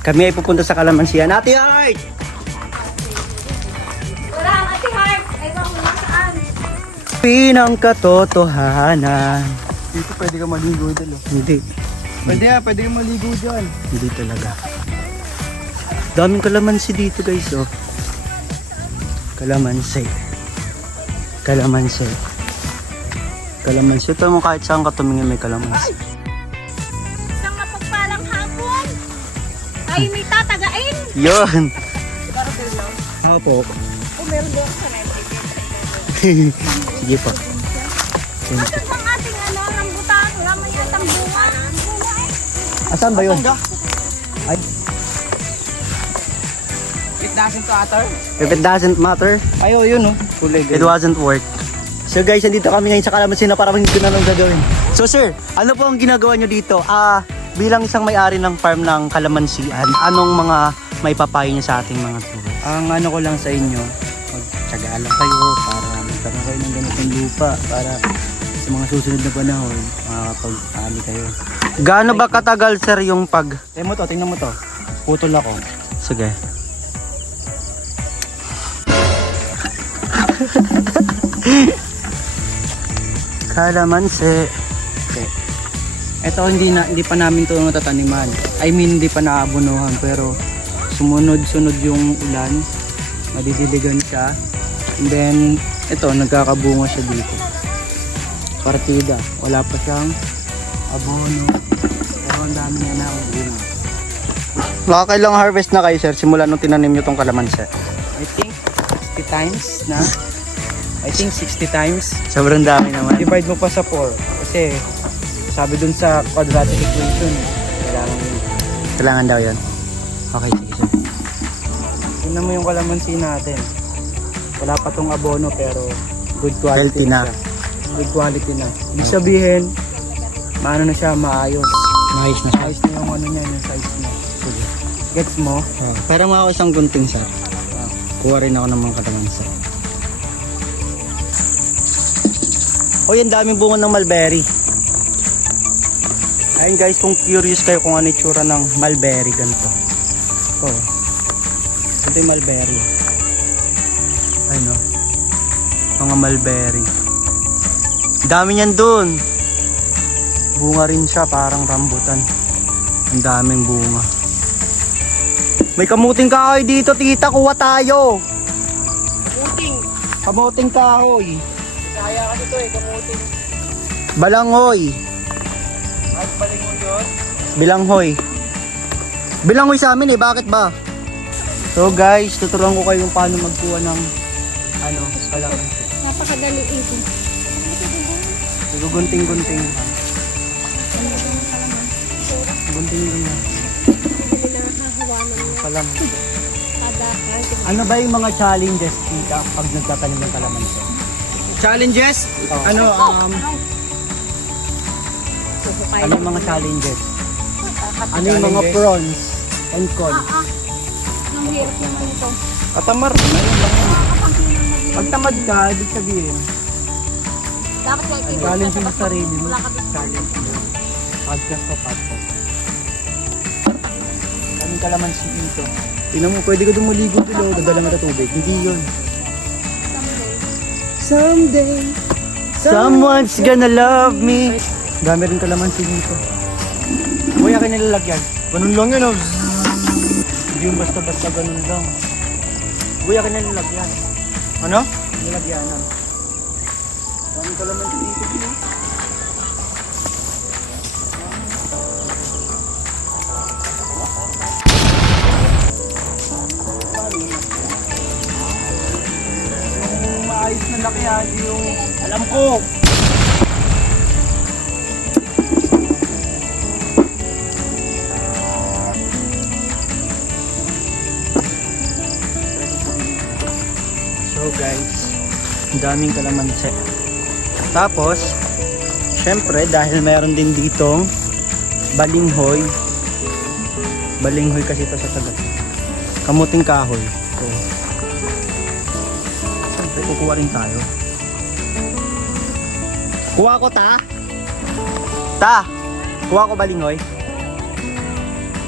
Kami ay pupunta sa Kalamansian. Ate Art! Wala ang Ate Heart. Ay, wala saan. Pinang katotohanan. Dito pwede ka maligo dyan. Hindi. Pwede ka maligo dyan. Hindi talaga. Daming kalamansi dito guys, oh. Kalamansi. Kalamansi. Kalamansi. Ito mo kahit saan ka tumingin may kalamansi. Isang mapagpalang hapon. Ay, may tatagain. Yun! Opo. O, meron doon sa Netflix. Sige po. Asan bang ating rambutan? Wala man yatang bunga. Bunga eh. Asan ba yun? Ay, It doesn't matter. if it doesn't matter, Ayo, yun oh. Kulay it wasn't work. So guys, nandito kami ngayon sa Kalamansi na parang hindi ko na lang gagawin. So sir, ano po ang ginagawa nyo dito? Bilang isang may-ari ng farm ng Kalamansian, anong mga may papayo nyo sa ating mga turo? Ang ano ko lang sa inyo, magtyaga lang kayo para magkaroon kayo ng ganitong lupa para sa mga susunod na panahon, makakapag-ali kayo. Gaano ba katagal sir yung pag... Tingnan mo to. Putol ako. Sige. Kalamansi. Okay. Ito hindi pa namin ito natataniman. I mean, hindi pa naabunuhan pero sumunod-sunod yung ulan. Madidiligan siya. And then, ito, nagkakabunga siya dito. Partida. Wala pa siyang abono. Pero ang dami niya nakabunga. Nakakailang harvest na kayo sir simula nung tinanim nyo tong kalamansi? I think 60 times na. I think 60 times. Sobrang dami naman. Divide mo pa sa 4. Kasi sabi dun sa quadratic equation, kailangan yun. Kailangan daw yan. Okay, sige sir. Tingnan mo yung kalamansi natin. Wala pa tong abono pero good quality Healthy na. siya. Good quality na. Ibig sabihin, maano na siya, maayos. Nice na siya. Ayos na yung ano niya, yung size niya. Sige. Gets mo? Parang mga isang gunting sir. Ah. Kuha rin ako ng mga kalamansi. Uy, ang daming bunga ng mulberry. Ayun guys, kung curious kayo kung ano itsura ng mulberry, ganito. Ito. Ito yung mulberry. Ayun o. Mga mulberry. Dami niyan dun. Bunga rin siya, parang rambutan. Ang daming bunga. May kamuting kahoy dito, tita. Kuha tayo. Kamuting kahoy. Kaya kasi ito eh, kamuting. Balanghoy. At balik mo yun. Bilanghoy. Bilanghoy sa amin eh, bakit ba? So guys, tuturuan ko kayo kung paano magkuha ng kalamansi. Napakadali ito. Gunting-gunting. Gunting-gunting. Kalamansi. Ano ba yung mga challenges tita pag nagtatanim ng kalamansi? Challenges? Oh. Ano, Ano yung mga challenges? Ano yung mga pros and cons? Ang hirap naman ito. katamar. Ayun lang yun. Pag tamad ka, ibig sabihin, Dapat kayo ang challenge mo sa sarili mo. Wala ka doon. Challenge mo. Podcast to podcast. Kaming kalamansi dito. Tingnan mo, pwede ka dumaligo dito. Dadala mo na tubig. Hindi yun. Someday. Someone's gonna love me. Dami rin kalamansi dito. Kuya, kayo nilalagyan. Ganun lang yun, oh. Hindi yung basta-basta ganun lang. Kuya, kayo nilalagyan. Ano? Nilagyanan. Dami kalamansi dito. Maayos na laki ha, yung... Alam ko! So guys, ang daming kalamansi. Tapos, syempre dahil meron din ditong balinghoy. Balinghoy kasi ito sa tagal. Kamuting kahoy. So, siyempre kukuha rin tayo. Kuha ko ta? Ta! Kuha ko balingoy?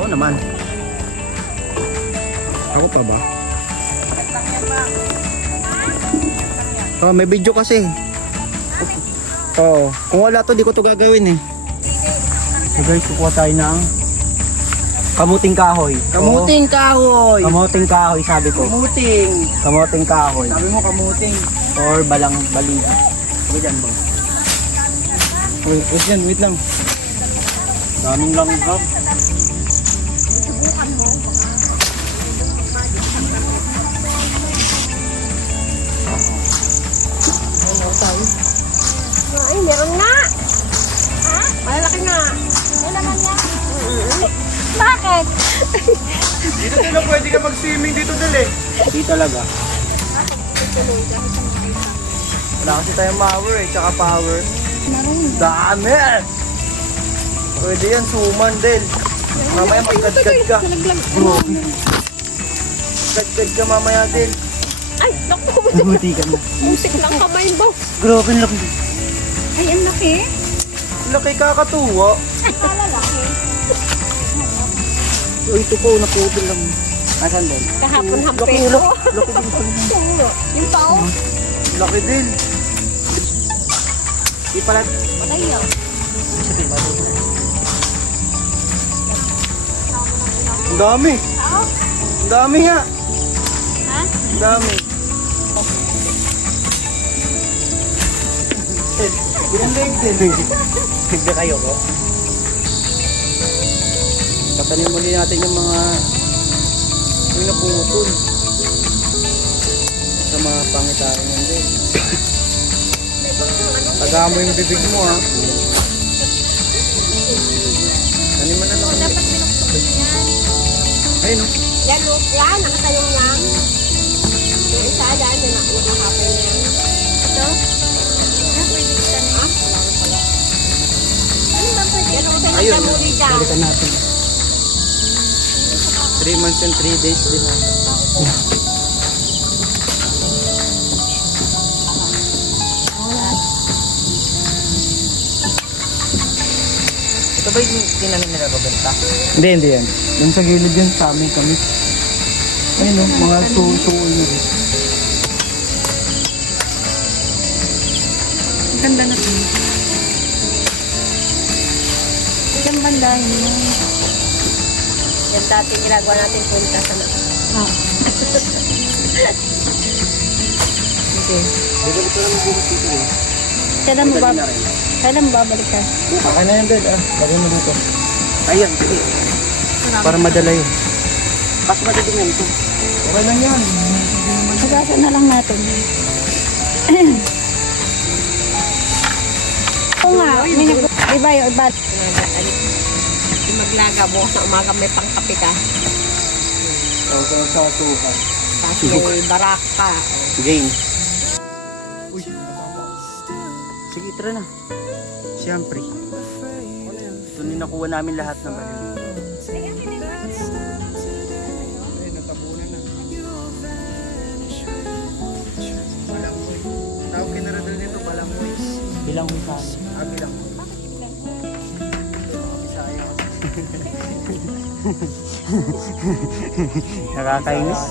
Oo naman. Ako pa ba? Oh, may video kasi. Oo. Kung wala to, di ko to gagawin eh. So guys, kukuha tayo ng kamuting kahoy. Kamuting kahoy. Kamuting kahoy, sabi ko. Kamuting. Kamuting kahoy. Sabi mo kamuting. Or balang baliga. Sabi dyan bang? Wait lang. Daming langgam. Ay, meron nga. Ha? Malaki nga. May laman nga. Bakit? Dito na pwede ka mag-swimming dito dali. Di talaga. Wala kasi tayong power eh, tsaka power. Dami! Pwede yan, suman din. Mamaya maggadgad ka. Bro. Gadgad ka mamaya din. Ay, naku. Nabuti ka na. Musik lang kamay mo. Grabe, ang laki. Ay, ang laki. Laki kakatuwa. Kalalaki. Oh, ito po, naputol lang. Asan doon? Kahapon Laki, hampeto. laki din pala. Yung tao. Laki din. Di pala. Patay yun. Ang dami. Tao? Ang dami nga. Ha? Ang dami. Ilang leg din. Tigda kayo ko. Tatanim muli natin yung mga yung napungutol. Sa mga pangitaan yan din. Taga mo yung bibig mo ha. Tanim mo na lang. Dapat binuktok mo yan. Ayun o. Yan, yan. Nakatayong yan. Yung isa, daan na nakahapay yan. Ito? Yan, pwede kita na. Ha? Ano ba pwede? Ano ba pwede Ayun. ka muli dyan? Balikan natin. 3 months and 3 days din ha. Ito ba yung tinanim nila babenta? Hindi yan. Yung sa gilid yan sa amin kami. Ayun o, mga suul na rin. Ganda na ito. Yung banda yun. Yan dati ginagawa natin punta sa na. Okay. Bumalik ko lang yung dito eh. Kailan mo kailan mo babalik ka? Ano yan din ah? Lagay mo dito. Ayan, sige. Para madala yun. Kasi madaling yan ito. Okay lang yan. Pagkasa na lang natin. Oo nga, may iba yung iba. Maglaga mo sa umaga may pangkape ka. Okay, sa sukan. Tapos may barak ka. Jane. Sige, tara na. Siyempre. Ito din nakuha namin lahat ng balon. Ay, natapunan na. Balanghoy. Tawag kinaradal dito, balanghoy. Bilang husan. Bilanghoy. Bisaya kasi. Nakakainis.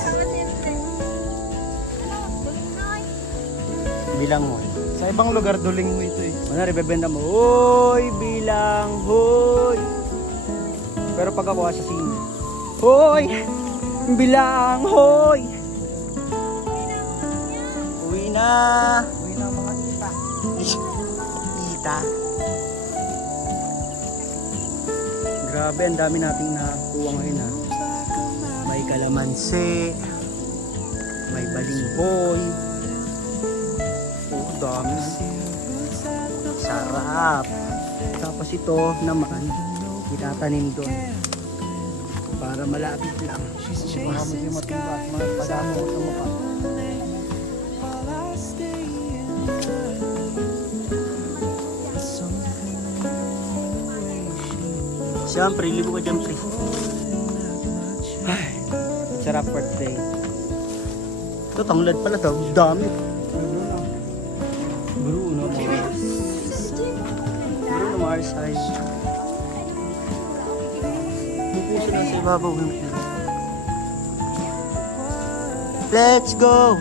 Bilang mo. Sa ibang lugar, duling mo ito eh. Ano, rebebenta mo. Hoy, bilang, hoy. Pero pag ako sa sini. Hoy, bilang, hoy. Uwi na. Uwi na mga tita. Ita. Grabe, ang dami nating nakuha ngayon ha. May kalamansi. May balinghoy. Oh, dami. Sarap. Tapos ito naman, itatanim doon. Para malapit lang. Mga medyo matiba at mga padamo ko sa mukha. Siyempre, libo ka dyan, pre. Ay, it's a wrap for today. Ito, tanglad pala to. Dami. Bruno, mga other side. May puso na sa ibabaw. Let's go!